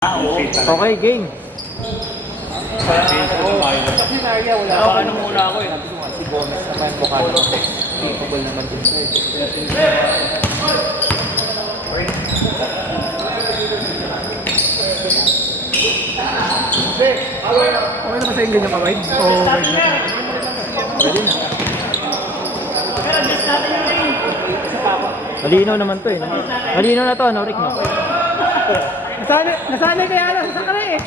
Okay, game. Kasi Narya, wala pa. Ano muna ako eh. Si Gomez naman, mukha naman. Capable naman din siya. Okay naman sa yung ganyan kamay? Oo, wait na. Pwede na. Malinaw naman to eh. Malinaw na to, ano, Rick, no? Nasanay kaya na, saan ka na eh?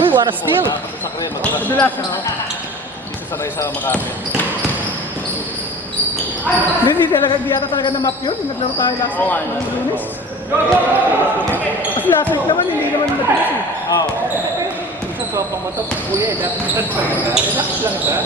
Uy, what a steal! Madulas. Dito sanay sa Makati. Hindi yata talaga na map yun. Naglaro tayo last week. Oo nga. Lunes. Kasi last week naman, hindi naman madalas eh. Oo. Isa sa pamatok, kuya, dapat relax lang siya.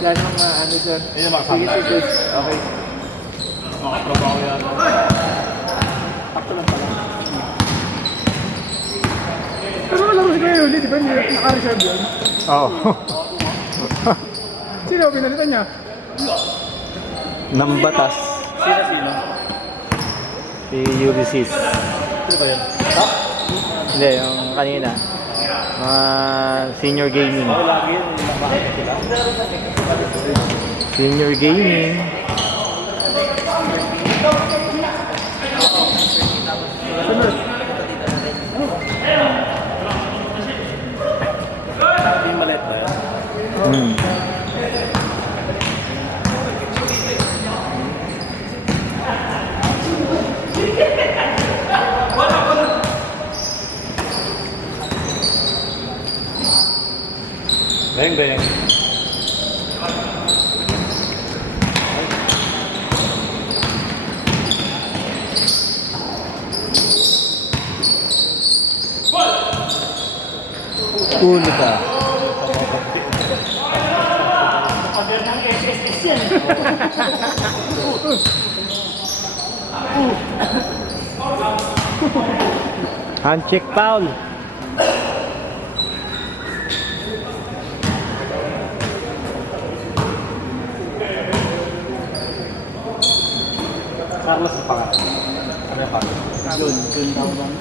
Wala namang ano dyan. Yun yung makasama. Okay. Makatrabaho yan. Pakto lang pala. Pero malaro si Kuya Yuli, di ba? Hindi naka-reserve yun. Oo. Sino pinalitan niya? Nambatas. Sino? Si Ulysses. Sino ba yun? Hindi, yung kanina. Mga senior gaming. Oo, lagi yun. Bakit sila? Senior gaming. Hindi malit ba yan? Hmm. Beng, beng. Cool ka. Hand check foul. Carlos ang pangalan. Ano yung Carlos? Jun daw bang?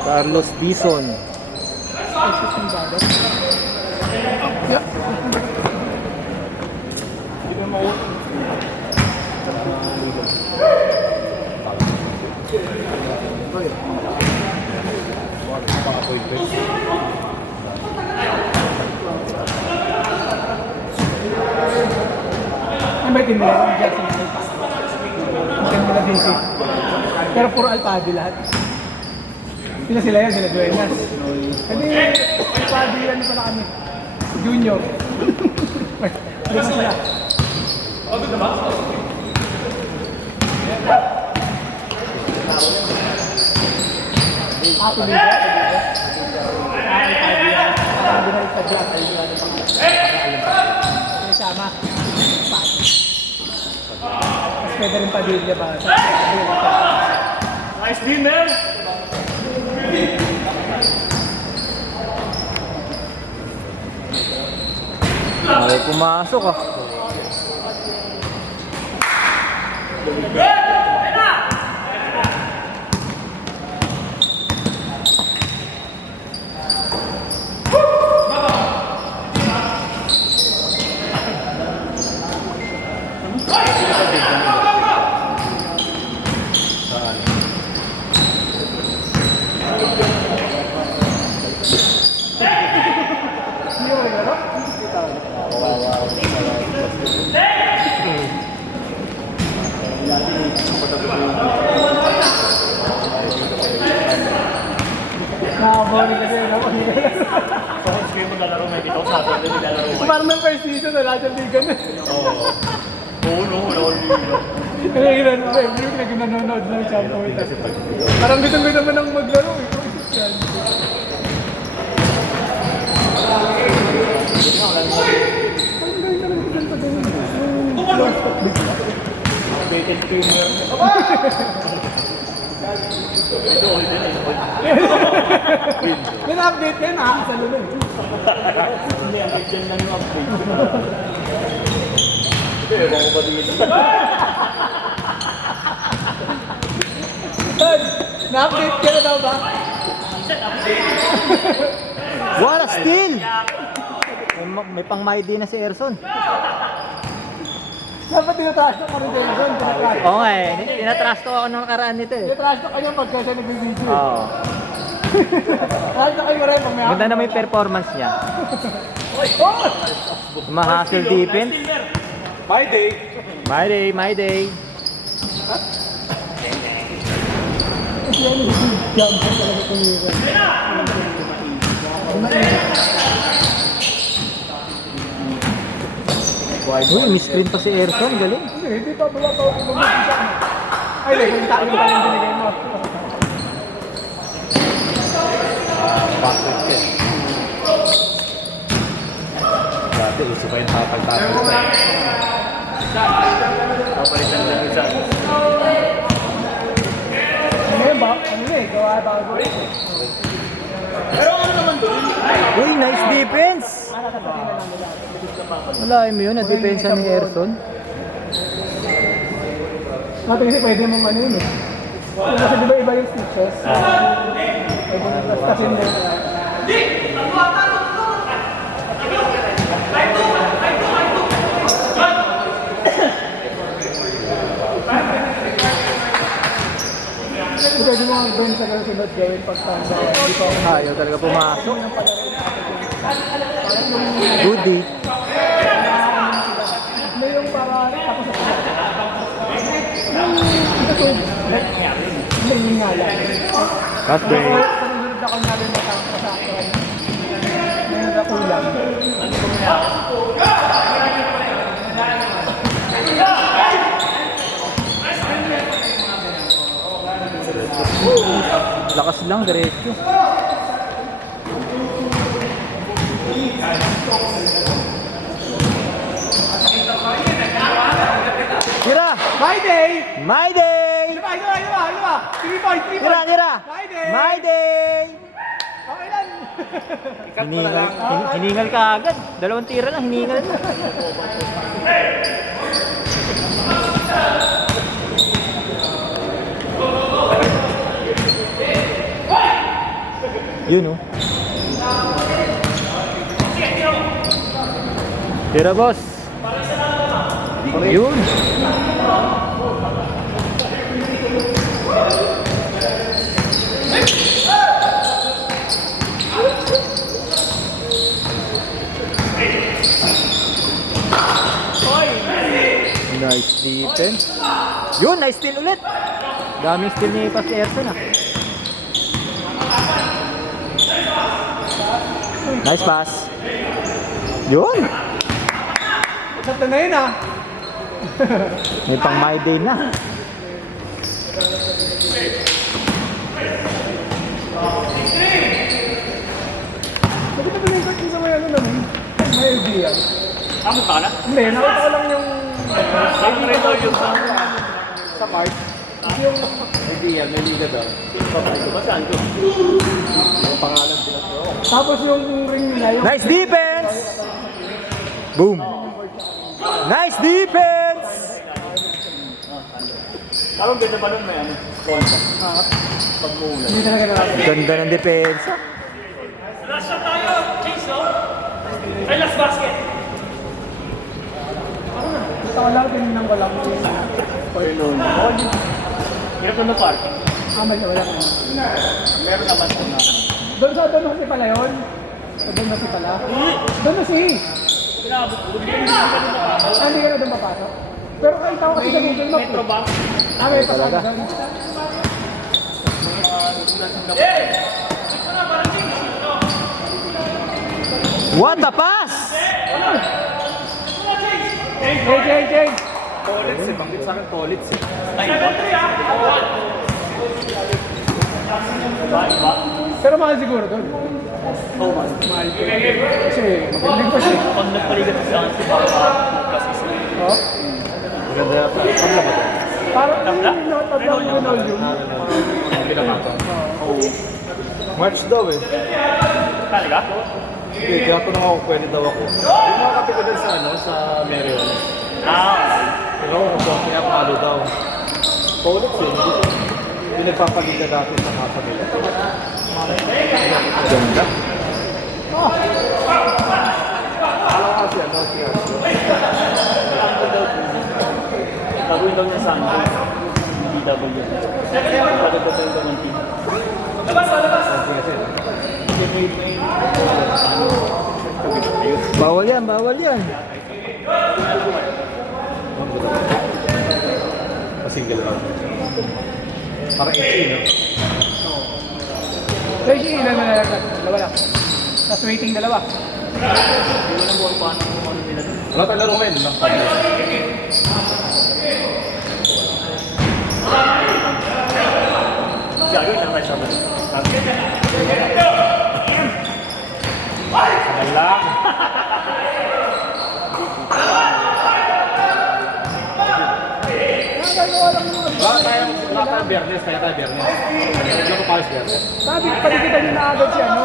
Carlos Dizon. Hindi mo mauot. Ano ba yung team nila? Jackson Alpa. Ang team nila DC. Pero puro Alpadi lahat. Sila yan, sila Duenas. Hindi, Alpadi yan pala kami. Junior. Hindi pa sila. Ako dito. Alpadi yan. Ang binalik sa Jack. Sama. Mas pwede rin Padilla ba? Nice team, man! Ay, pumasok ah. Nakabori kasi yun ako. So, kung sino maglalaro may dito, sabi na nilalaro kayo. Parang ng first season, wala siyang bigan. Oo. Oo, no, wala ko Yung nanonood ng champo ito. Parang gusto naman ang maglaro eh. Vacant premier. May na-update yan, nakakasalo na eh. Hindi, ang dyan lang yung update. Ewan ko ba dito? Todd, na-update ka na daw ba? What a steal! May pang Maidi na si Erson. Dapat tinatrash talk ka rin tayo doon. Oo nga eh. Tinatrash talk ako ng nakaraan nito eh. Tinatrash talk kayo pagka siya nag-video. Oo. Trash talk kayo rin pag may Ganda naman yung performance niya. Mahustle defense. My day. My day, my day. Kasi yan yung jump sa talaga tumira. Uy, misprint pa si Erson. Galing. Hindi pa, wala pa ako mag-isa. Ay, kung tayo pa yung binigay mo. Password ka. Dati, uso pa yung tapal-tapal. Papalitan lang isa. Ano ba? Ano na eh, gawa bago eh. Pero ano naman doon? Uy, nice defense. Wala mo yun, na-depensa ni Erson. Mati kasi pwede mong ano yun eh. Kasi di ba iba yung stitches? Pwede mong kasi hindi. Pwede mo ang burn sa sunod gawin pagtanda. Hindi pa ako Ayaw talaga pumasok. Goody. Ano yung para tapos sa hindi nga lang. Last day. Sunod ako namin masakto. Ngayon na kulang. Lakas lang, diretso. Tira! My day! My day! Lima! 3 points! Tira, tira! My day! My day! Okay lang! Hiningal, hiningal ka agad. 2 tira lang, hiningal na. Yun oh. Tira boss. Yun. Nice defense. Yun, nice steal ulit. Daming steal ni Pas Erson ah. Nice pass. Yun. Sakto na yun ah! May pang my day na. Bakit na pinag-court yung sa may ano naman? May idea. Tama ka na? Hindi, nakita ko lang yung... Siyempre daw yung sa part. Yung... idea, may liga daw. Papay ko ba saan ko? Yung pangalan sila ko. Tapos yung ring nila, yung... Nice defense. Boom. Nice defense. Parang ganda ba nun may ano? Konta. Pagmula. Hindi talaga natin. Ganda ng depensa. Last shot tayo! Chase, no? Ay, last basket! Gusto ko lang din nang walang yung... Pagnoon. Hirap na parking. Amal na wala ka. Meron naman sa mga. Doon sa doon si pala yun? Sa doon na si pala? Doon na si... Pinabot ko. Ah, hindi ka na doon mapasok? Pero kahit ako kasi sa Google Maps. Metro Bank. Ah, may pasok doon. What a pass! Change! Tolits eh. Bakit sa akin tolits eh. Pero mahal siguro doon. Oo, mas. Mahal ko. Kasi magaling pa siya. Pag nagpaligat sa akin, kasi sa Oh. Maganda yata. Ano ba ito? Parang tablang Renault yun. March daw eh. Talaga? Okay, kaya tanong ako, pwede daw ako. Yung mga kapitid sa ano, sa Marion. Pero ako, kaya palo daw. Tolits eh. Hindi nagpapaliga dati sa kapatid. Ganda. Alam kasi ano, siya. Gagawin daw niya sa akin. DW. Pagkakatayin daw ng team. Bawal yan, bawal yan. Single lang. Parang itchy, no? So, yung ilan na nalaglag? Dalawa lang. Tapos waiting dalawa. Wala tayo laro ngayon, no? Gagawin na tayo sa mga. Wala. Wala tayong Biyernes, kaya tayo Biyernes. Wala ko pares Biyernes. Sabi, palikitan niyo na agad si ano.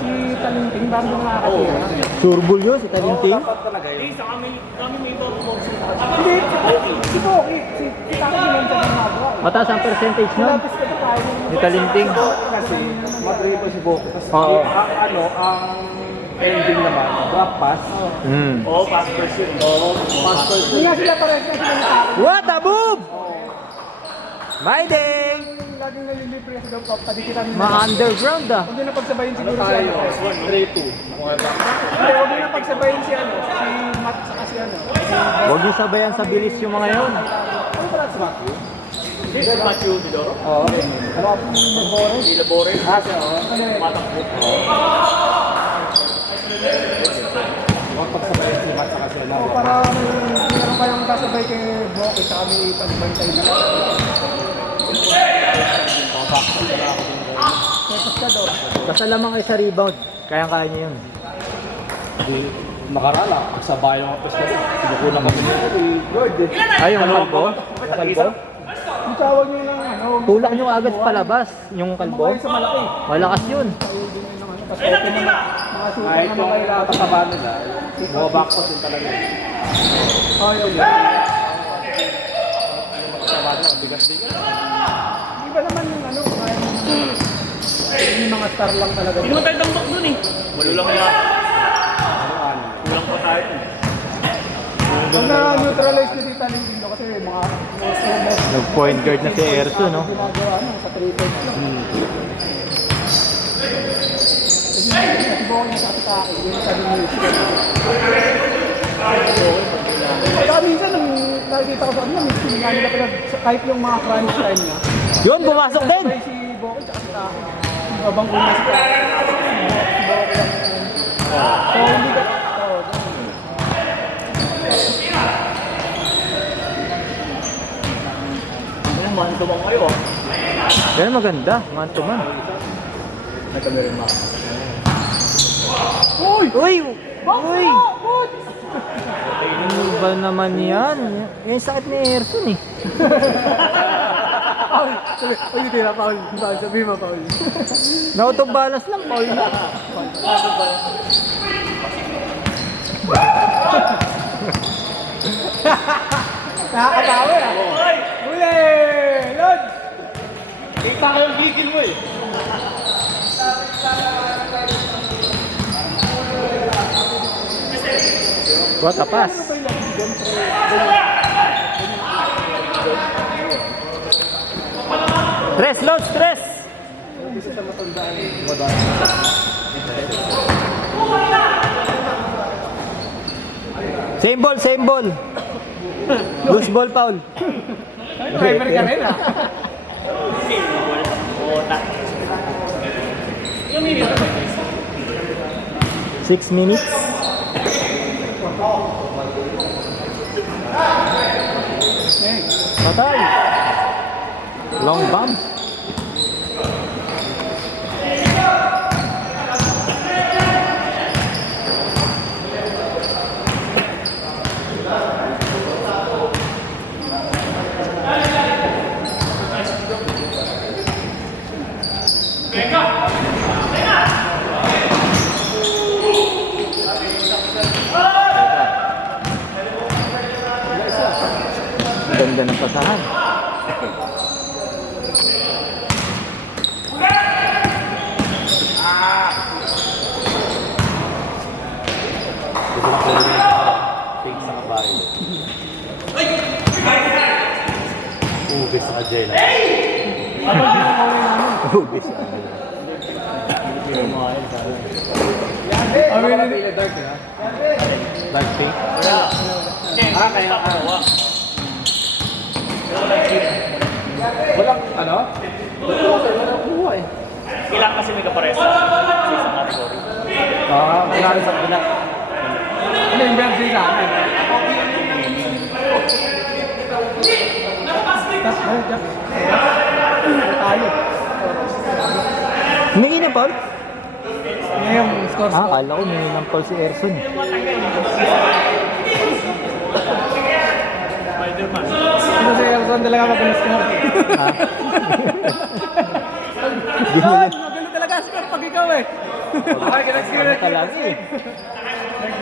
Si Talinting, bago nakakatira. Surbul yun, si Talinting. Kami may ibang boxing. Hindi, si Boki. Si Taki lang sa mga magawa. Mataas ang percentage nun. Tapos kasi tayo. Ni Talinting. Kasi, madribo si Boko. Oo. Ang ending naman, drop pass. Oo, pass first yun. Oo, pass first Hindi nga sila parehas na sila nakakatira. What a move! My day! Laging nalilibre sa daw pop. Padikitan niyo. Ma-underground ah. Huwag niyo na pagsabayin siguro si ano. 3-2. Hindi, huwag niyo na pagsabayin si ano. Si Matt saka si ano. Huwag niyo sabayan sa bilis yung mga yun. Ano pala si Matt? This is Matthew Didoro. Oo. Ano ako yung Labores? Di Labores. Siya, oo. Ano yun? Matakbo. Huwag pagsabayan si Matt sa kasi Oo, para meron kayong kasabay kay Boki sa kami pagbantay na. Tapos ka daw. Basta lamang kayo sa rebound. Kaya-kaya niyo yun. Nakarala, sabay yung apos ko. Sinukulang kami nito. Lord, Ay, yung kalbo? Yung kalbo? Yung tawag nyo ng ano. Tulak nyo agad sa palabas. Yung kalbo? Mga sa malaki. Malakas yun. Tapos open na mga suit kahit na yung mga tataba nila, bumabak ko din talaga. Oh, yun. Tataba nila, bigas-bigas. Di ba naman yung ano, yung mga star lang talaga. Hindi mo tayo tambak dun eh. Malulang yan. Kulang pa tayo. Pag na-neutralize nyo si Talintin do kasi mga most Nag-point guard na si Erso, no? ginagawa ano, sa 3 points lang. Kasi buong niya sa atake, yun sabi ni Lucio. Kaya minsan, nung nakikita ko sa kanila, minsan nga nila pala, kahit yung mga crunch time na, Yun, pumasok din! sabay si Boki tsaka si Taki. Abang una si Taki. Si Boki lang. So, hindi ka, Ayun, man-tumang kayo ah. Yan maganda, man to man. Ito meron mga. Uy! Uy! Box Uy! mo! Box! Ano ba naman yan? Yung sakit ni Erson eh. Paul! Sabi, uy, hindi na, Paul. Paul, sabi mo, Paul. Na-auto balance lang, Paul na. Nakakatawa ah. Uli! Lod! Kita ko yung gigil mo eh. What a pass. Tres, Lod, tres! Same ball, same ball. Loose ball, Paul. Driver ka rin ah. Yung minute. 6 minutes. Eh, Patay. Long bomb. Ganda ng pasahan. Gusto ko pwede yung take sa kabayo. Ubis sa kajela. Ubis. Awin na nila dark na. Dark pink. Kaya walang ano? Walang buha eh. Ilang kasi may kapares sa isang category. Wala sa binak. Ano yung version sa akin? Tayo. Humingi ng Paul? Ngayon, score. Akala ko humingi ng Paul si Erson. Spider-Man. Ito si Elson talaga mag-score. Maganda talaga score pag ikaw eh. Okay, Ano talaga eh.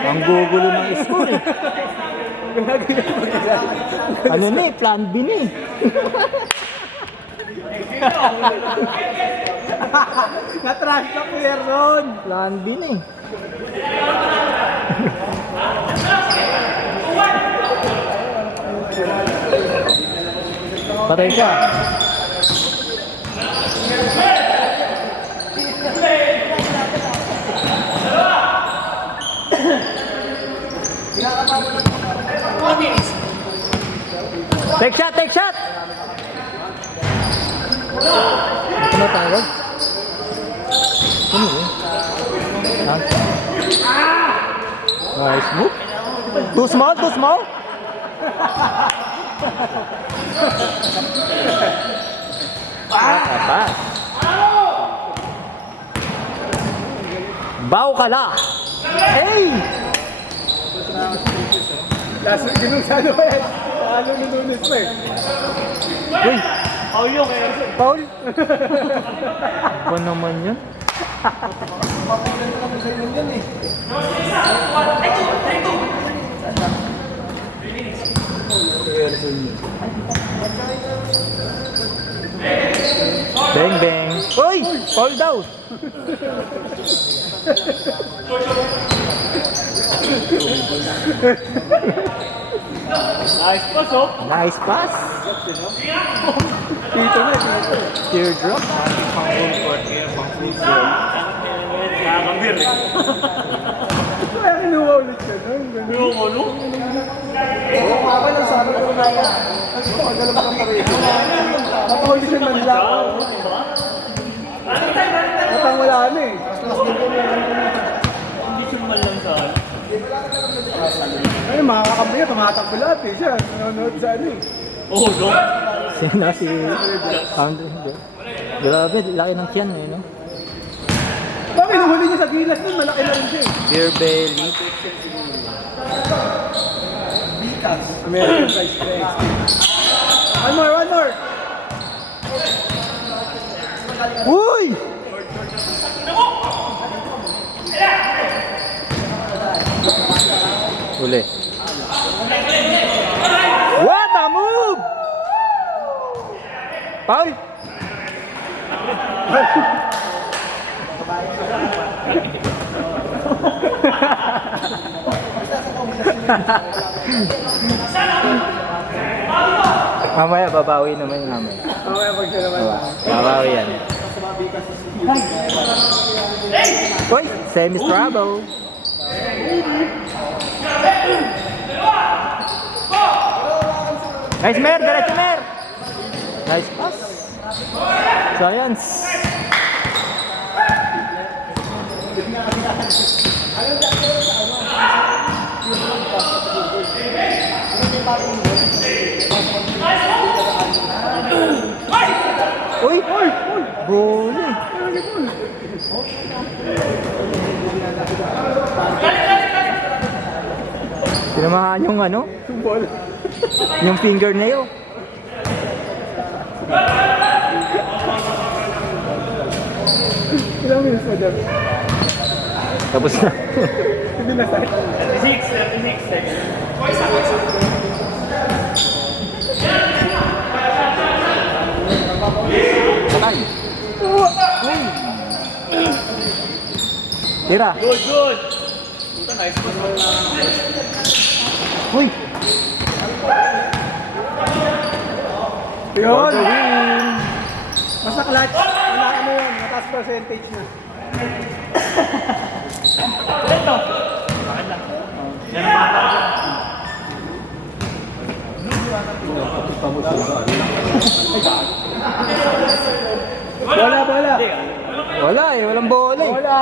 Ang gugulo ng score eh. Ano na eh, plan B na eh. Na-trash ka po, Elson. Plan B na eh. Patay siya. Take shot, take shot! Ano tawag? Ano yun? Nice move. Too small, too small? Pass. Bow ka la. Hey! Last week, ganun sa ano eh. Ano ni Nunes pa eh. Uy! Paul yung kaya. Paul? Ba naman yun? Bang bang! Uy! Paul daw! Nice pass, oh. Nice pass! Dito na, dito. Teardrop! Nakakambir eh. Kaya kinuha ulit ka nun. Ganun. Yung ano? Oo, kaka lang sabi ko na yan. Kasi ko, magalang ka pa rin. Napakaulisan man lang. Matang wala na eh. Condition man lang sa ano. Ay, mga kakampi niya, tumatakbo lahat eh. Siya, nanonood sa ano eh. Oh, no. Sino si... Hindi. Grabe, laki ng tiyan eh, no? Bakit nahuli niya sa gilas nun? Malaki na rin siya eh. Beer belly. American Price Flex. One more, one more. Uy! Uli. What a move! Paul! Mamaya, babawi naman yung mamaya. Mamaya pag siya naman. Babawi yan. Uy! Semi-trouble. Nice, Mer! Diretso, Mer! Nice pass. Science. Bowling. Tinamahan yung ano? Yung fingernail. Ilang minutes pa dyan? Tapos na. Hindi na start. 36 seconds. Sakal. Tira. Good, good. Uy. Yun! Basta clutch. Wala ano yun. Mataas percentage na. Ito. Bakit lang? Yan ang bata. Bola, bola. Wala eh, walang bola eh. Bola.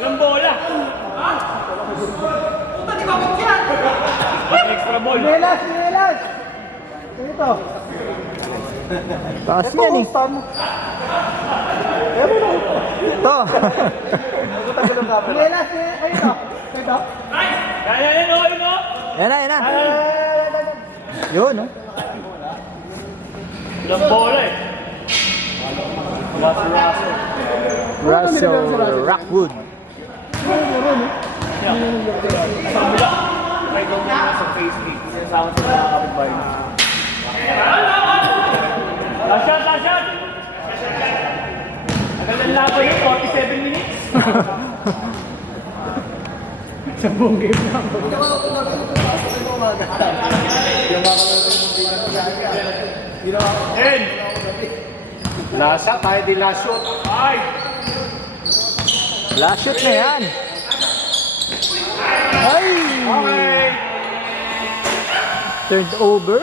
Walang bola. Extra ball. Ninelas, ninelas. Ito. Taas yan eh. Ito. Ninelas, ito. Ito. Kaya yan o, yun o. Yan na, yan na. Yun, no? Walang bola eh. Russell Rockwood. Sa kabila. Try daw muna sa Facebook. Sinasama sa mga kapitbahay na. Last shot, last shot! Agad ang laban yun, 47 minutes. Sa buong game na. Ten! Last shot, tayo di last shot. Five! Last shoot na yan. Ay! Okay! Turned over.